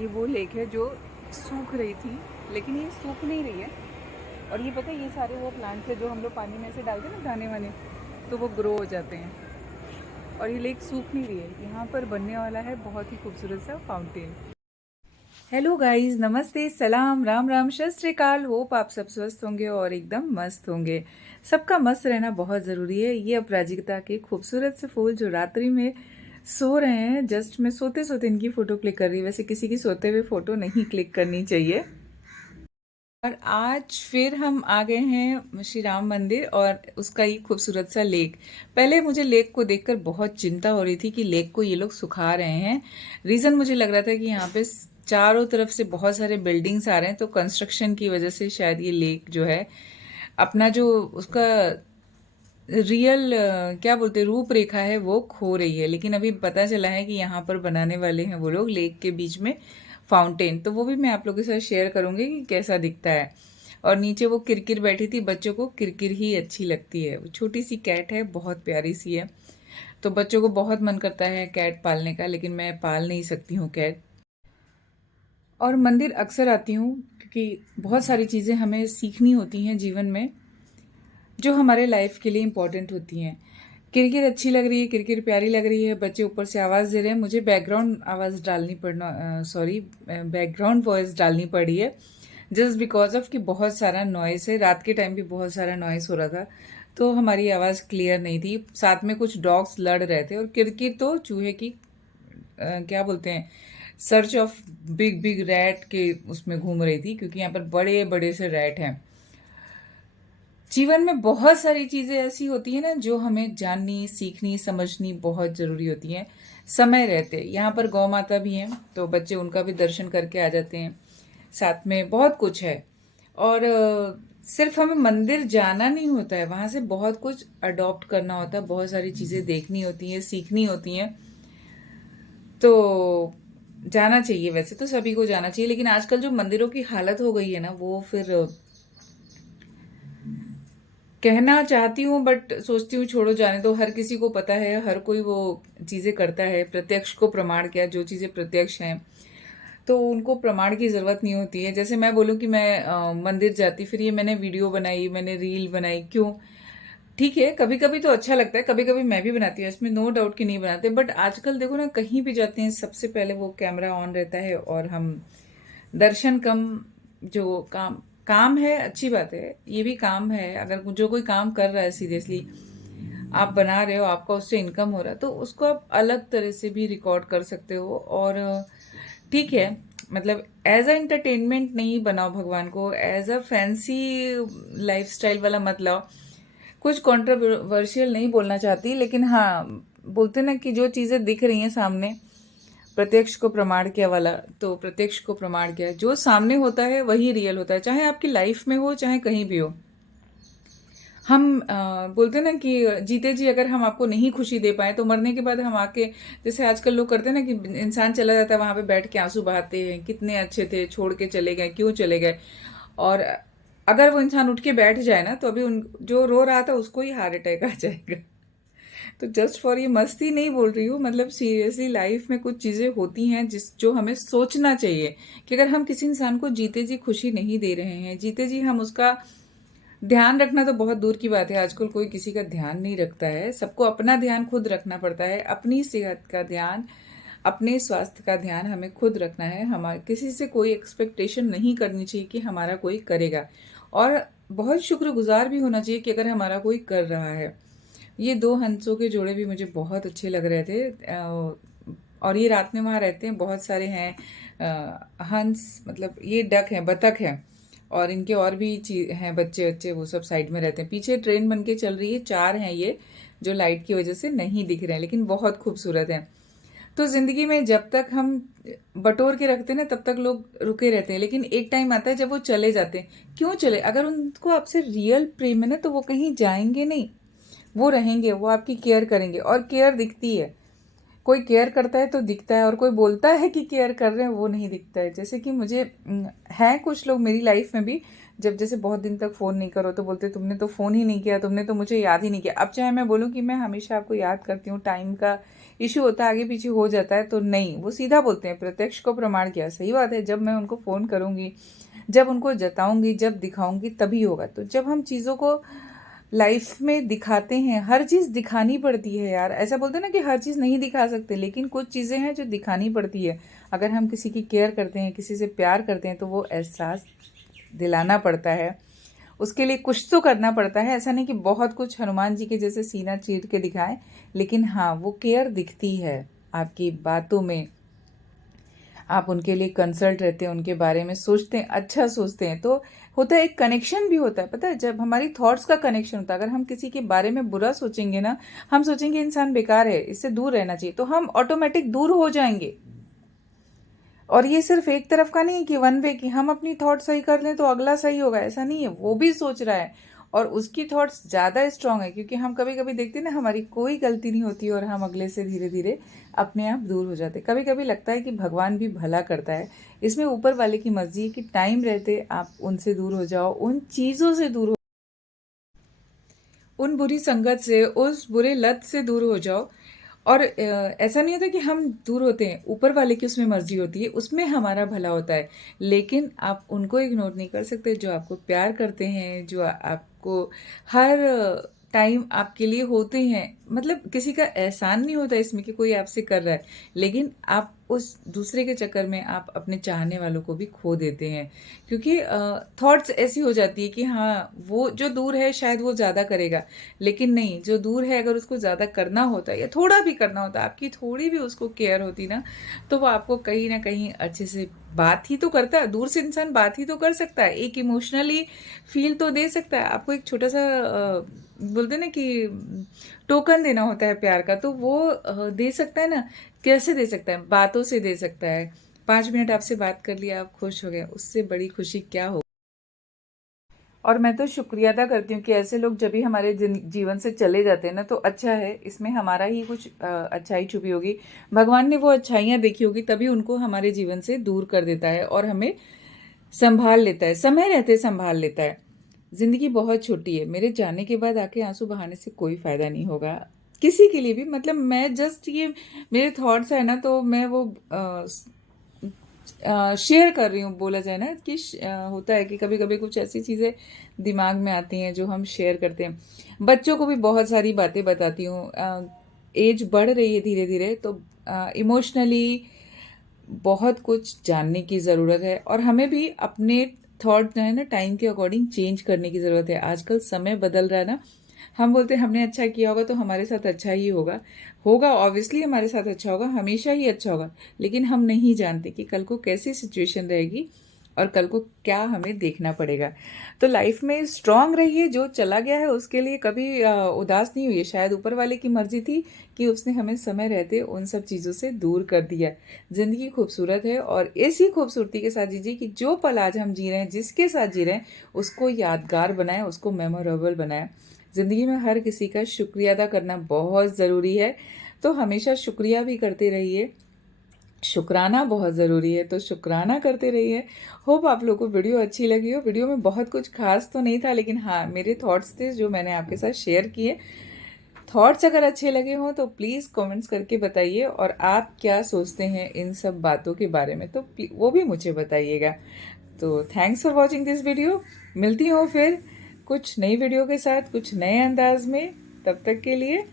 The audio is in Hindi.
ये वो लेक है जो सूख रही थी, लेकिन ये सूख नहीं रही है। और ये पता है, ये सारे वो प्लांट्स है जो हम लोग पानी में से डालते हैं ना दाने वाने, तो वो ग्रो हो जाते हैं। और ये लेक सूख नहीं रही है। यहाँ पर बनने वाला है बहुत ही खूबसूरत सा फाउंटेन। हेलो गाइस, नमस्ते, सलाम, राम राम, सत श्री अकाल। होप आप सब स्वस्थ होंगे और एकदम मस्त होंगे। सबका मस्त रहना बहुत ज़रूरी है। ये अपराजिता के खूबसूरत से फूल जो रात्रि में सो रहे हैं, जस्ट मैं सोते सोते इनकी फ़ोटो क्लिक कर रही हूँ। वैसे किसी की सोते हुए फ़ोटो नहीं क्लिक करनी चाहिए। और आज फिर हम आ गए हैं श्री राम मंदिर और उसका ये खूबसूरत सा लेक। पहले मुझे लेक को देखकर बहुत चिंता हो रही थी कि लेक को ये लोग सुखा रहे हैं। रीज़न मुझे लग रहा था कि यहाँ पे चारों तरफ से बहुत सारे बिल्डिंग्स आ रहे हैं, तो कंस्ट्रक्शन की वजह से शायद ये लेक जो है अपना जो उसका रियल क्या बोलते हैं रूपरेखा है वो खो रही है। लेकिन अभी पता चला है कि यहाँ पर बनाने वाले हैं वो लोग लेक के बीच में फाउंटेन, तो वो भी मैं आप लोगों के साथ शेयर करूंगी कि कैसा दिखता है। और नीचे वो किरकिर बैठी थी, बच्चों को किरकिर ही अच्छी लगती है। वो छोटी सी कैट है, बहुत प्यारी सी है। तो बच्चों को बहुत मन करता है कैट पालने का, लेकिन मैं पाल नहीं सकती हूँ कैट। और मंदिर अक्सर आती हूँ क्योंकि बहुत सारी चीज़ें हमें सीखनी होती हैं जीवन में, जो हमारे लाइफ के लिए इम्पोर्टेंट होती हैं। किरकिर अच्छी लग रही है, किरकिर प्यारी लग रही है, बच्चे ऊपर से आवाज़ दे रहे हैं, मुझे बैकग्राउंड आवाज़ डालनी पड़ना सॉरी बैकग्राउंड वॉइस डालनी पड़ी है जस्ट बिकॉज ऑफ कि बहुत सारा नॉइस है। रात के टाइम भी बहुत सारा नॉइस हो रहा था, तो हमारी आवाज़ क्लियर नहीं थी। साथ में कुछ डॉग्स लड़ रहे थे, और किरकिर तो चूहे की क्या बोलते हैं, search of big big rat के उसमें घूम रही थी, क्योंकि यहाँ पर बड़े बड़े से रैट हैं। जीवन में बहुत सारी चीज़ें ऐसी होती हैं ना जो हमें जाननी, सीखनी, समझनी बहुत ज़रूरी होती हैं समय रहते। यहाँ पर गौ माता भी हैं, तो बच्चे उनका भी दर्शन करके आ जाते हैं। साथ में बहुत कुछ है। और सिर्फ हमें मंदिर जाना नहीं होता है, वहाँ से बहुत कुछ अडॉप्ट करना होता है, बहुत सारी चीज़ें देखनी होती हैं, सीखनी होती हैं। तो जाना चाहिए, वैसे तो सभी को जाना चाहिए, लेकिन आजकल जो मंदिरों की हालत हो गई है ना, वो फिर कहना चाहती हूँ बट सोचती हूँ छोड़ो, जाने दो। हर किसी को पता है, हर कोई वो चीज़ें करता है। प्रत्यक्ष को प्रमाण क्या, जो चीज़ें प्रत्यक्ष हैं तो उनको प्रमाण की ज़रूरत नहीं होती है। जैसे मैं बोलूँ कि मैं मंदिर जाती, फिर ये मैंने वीडियो बनाई, मैंने रील बनाई, क्यों? ठीक है, कभी कभी तो अच्छा लगता है, कभी कभी मैं भी बनाती हूँ, इसमें नो डाउट कि नहीं बनाते। बट आजकल देखो ना, कहीं भी जाते हैं सबसे पहले वो कैमरा ऑन रहता है, और हम दर्शन कम, जो काम काम है अच्छी बात है, ये भी काम है। अगर जो कोई काम कर रहा है सीरियसली, आप बना रहे हो, आपका उससे इनकम हो रहा है, तो उसको आप अलग तरह से भी रिकॉर्ड कर सकते हो। और ठीक है, मतलब एज अ एंटरटेनमेंट नहीं बनाओ भगवान को, एज अ फैंसी लाइफस्टाइल वाला मत लाओ। कुछ कंट्रोवर्शियल नहीं बोलना चाहती, लेकिन हाँ, बोलते ना कि जो चीज़ें दिख रही हैं सामने, प्रत्यक्ष को प्रमाण किया वाला, तो प्रत्यक्ष को प्रमाण किया, जो सामने होता है वही रियल होता है, चाहे आपकी लाइफ में हो चाहे कहीं भी हो। हम बोलते हैं ना कि जीते जी अगर हम आपको नहीं खुशी दे पाए, तो मरने के बाद हम आके, जैसे आजकल लोग करते हैं ना कि इंसान चला जाता है, वहां पे बैठ के आंसू बहाते हैं, कितने अच्छे थे, छोड़ के चले गए, क्यों चले गए। और अगर वो इंसान उठ के बैठ जाए ना, तो अभी उन जो रो रहा था उसको ही हार्ट अटैक आ जाएगा। तो जस्ट फॉर ये मस्ती नहीं बोल रही हूँ, मतलब सीरियसली लाइफ में कुछ चीजें होती हैं जिस जो हमें सोचना चाहिए कि अगर हम किसी इंसान को जीते जी खुशी नहीं दे रहे हैं, जीते जी हम उसका ध्यान रखना तो बहुत दूर की बात है, आजकल कोई किसी का ध्यान नहीं रखता है। सबको अपना ध्यान खुद रखना पड़ता है, अपनी सेहत का ध्यान, अपने स्वास्थ्य का ध्यान हमें खुद रखना है। हमारे किसी से कोई एक्सपेक्टेशन नहीं करनी चाहिए कि हमारा कोई करेगा, और बहुत शुक्रगुजार भी होना चाहिए कि अगर हमारा कोई कर रहा है। ये दो हंसों के जोड़े भी मुझे बहुत अच्छे लग रहे थे। और ये रात में वहाँ रहते हैं, बहुत सारे हैं हंस, मतलब ये डक हैं, बतख हैं, और इनके और भी चीज हैं, बच्चे बच्चे वो सब साइड में रहते हैं। पीछे ट्रेन बन के चल रही है, चार हैं ये, जो लाइट की वजह से नहीं दिख रहे हैं, लेकिन बहुत खूबसूरत हैं। तो जिंदगी में जब तक हम बटोर के रखते हैं ना, तब तक लोग रुके रहते हैं, लेकिन एक टाइम आता है जब वो चले जाते हैं। क्यों चले? अगर उनको आपसे रियल प्रेम है ना, तो वो कहीं जाएंगे नहीं, वो रहेंगे, वो आपकी केयर करेंगे, और केयर दिखती है। कोई केयर करता है तो दिखता है, और कोई बोलता है कि केयर कर रहे हैं वो नहीं दिखता है। जैसे कि मुझे हैं कुछ लोग मेरी लाइफ में भी, जब जैसे बहुत दिन तक फ़ोन नहीं करो तो बोलते तुमने तो फ़ोन ही नहीं किया, तुमने तो मुझे याद ही नहीं किया। अब चाहे मैं बोलूँ कि मैं हमेशा आपको याद करती हूँ, टाइम का इश्यू होता है, आगे पीछे हो जाता है, तो नहीं, वो सीधा बोलते हैं, प्रत्यक्ष को प्रमाण किया। सही बात है, जब मैं उनको फ़ोन करूँगी, जब उनको जताऊँगी, जब दिखाऊँगी तभी होगा। तो जब हम चीज़ों को लाइफ में दिखाते हैं, हर चीज़ दिखानी पड़ती है यार। ऐसा बोलते हैं ना कि हर चीज़ नहीं दिखा सकते, लेकिन कुछ चीज़ें हैं जो दिखानी पड़ती है। अगर हम किसी की केयर करते हैं, किसी से प्यार करते हैं, तो वो एहसास दिलाना पड़ता है, उसके लिए कुछ तो करना पड़ता है। ऐसा नहीं कि बहुत कुछ हनुमान जी के जैसे सीना चीर के दिखाएं, लेकिन हाँ, वो केयर दिखती है आपकी बातों में। आप उनके लिए कंसल्ट रहते हैं, उनके बारे में सोचते हैं, अच्छा सोचते हैं, तो होता है, एक कनेक्शन भी होता है। पता है, जब हमारी थॉट्स का कनेक्शन होता है, अगर हम किसी के बारे में बुरा सोचेंगे ना, हम सोचेंगे इंसान बेकार है, इससे दूर रहना चाहिए, तो हम ऑटोमेटिक दूर हो जाएंगे। और ये सिर्फ एक तरफ का नहीं है कि वन वे, कि हम अपनी थॉट सही कर लें तो अगला सही होगा, ऐसा नहीं है। वो भी सोच रहा है और उसकी थॉट्स ज़्यादा स्ट्रांग है, क्योंकि हम कभी कभी देखते हैं ना, हमारी कोई गलती नहीं होती और हम अगले से धीरे धीरे अपने आप दूर हो जाते। कभी कभी लगता है कि भगवान भी भला करता है, इसमें ऊपर वाले की मर्जी है कि टाइम रहते आप उनसे दूर हो जाओ, उन चीज़ों से दूर हो, उन बुरी संगत से, उस बुरे लत से दूर हो जाओ। और ऐसा नहीं होता कि हम दूर होते हैं, ऊपर वाले की उसमें मर्जी होती है, उसमें हमारा भला होता है। लेकिन आप उनको इग्नोर नहीं कर सकते जो आपको प्यार करते हैं, जो आपको हर टाइम आपके लिए होते हैं। मतलब किसी का एहसान नहीं होता इसमें कि कोई आपसे कर रहा है, लेकिन आप उस दूसरे के चक्कर में आप अपने चाहने वालों को भी खो देते हैं, क्योंकि थॉट्स ऐसी हो जाती है कि हाँ, वो जो दूर है शायद वो ज़्यादा करेगा, लेकिन नहीं, जो दूर है अगर उसको ज़्यादा करना होता है या थोड़ा भी करना होता है, आपकी थोड़ी भी उसको केयर होती ना, तो वो आपको कहीं ना कहीं अच्छे से बात ही तो करता है। दूर से इंसान बात ही तो कर सकता है, एक इमोशनली फील तो दे सकता है आपको, एक छोटा सा बोलते हैं ना कि टोकन देना होता है प्यार का, तो वो दे सकता है ना। कैसे दे सकता है? बातों से दे सकता है। 5 मिनट आपसे बात कर लिया, आप खुश हो गए, उससे बड़ी खुशी क्या हो। और मैं तो शुक्रिया अदा करती हूँ कि ऐसे लोग जब भी हमारे जीवन से चले जाते हैं ना, तो अच्छा है, इसमें हमारा ही कुछ अच्छाई छुपी होगी। भगवान ने वो अच्छाइयाँ देखी होगी, तभी उनको हमारे जीवन से दूर कर देता है और हमें संभाल लेता है, समय रहते संभाल लेता है। जिंदगी बहुत छोटी है, मेरे जाने के बाद आके आंसू बहाने से कोई फायदा नहीं होगा किसी के लिए भी। मतलब मैं जस्ट ये मेरे थॉट्स है ना, तो मैं वो शेयर कर रही हूँ, बोला जाए ना कि होता है कि कभी कभी कुछ ऐसी चीज़ें दिमाग में आती हैं जो हम शेयर करते हैं। बच्चों को भी बहुत सारी बातें बताती हूँ। एज बढ़ रही है धीरे धीरे, तो इमोशनली बहुत कुछ जानने की ज़रूरत है, और हमें भी अपने थॉट जो है ना, टाइम के अकॉर्डिंग चेंज करने की ज़रूरत है। आजकल समय बदल रहा है ना, हम बोलते हैं हमने अच्छा किया होगा तो हमारे साथ अच्छा ही होगा, होगा ऑब्वियसली हमारे साथ अच्छा होगा, हमेशा ही अच्छा होगा, लेकिन हम नहीं जानते कि कल को कैसी सिचुएशन रहेगी और कल को क्या हमें देखना पड़ेगा। तो लाइफ में स्ट्रांग रहिए, जो चला गया है उसके लिए कभी उदास नहीं हुई। शायद ऊपर वाले की मर्जी थी कि उसने हमें समय रहते उन सब चीज़ों से दूर कर दिया। ज़िंदगी खूबसूरत है और इसी खूबसूरती के साथ जीजिए कि जो पल आज हम जी रहे हैं, जिसके साथ जी रहे हैं, उसको यादगार बनाएं, उसको मेमोरेबल बनाएं। ज़िंदगी में हर किसी का शुक्रिया अदा करना बहुत ज़रूरी है, तो हमेशा शुक्रिया भी करते रहिए। शुक्राना बहुत ज़रूरी है, तो शुक्राना करते रहिए। होप आप लोगों को वीडियो अच्छी लगी हो। वीडियो में बहुत कुछ खास तो नहीं था, लेकिन हाँ, मेरे थॉट्स थे जो मैंने आपके साथ शेयर किए। थॉट्स अगर अच्छे लगे हों तो प्लीज़ कमेंट्स करके बताइए, और आप क्या सोचते हैं इन सब बातों के बारे में, तो वो भी मुझे बताइएगा। तो thanks for watching this video. मिलती हूँ फिर कुछ नई वीडियो के साथ, कुछ नए अंदाज में। तब तक के लिए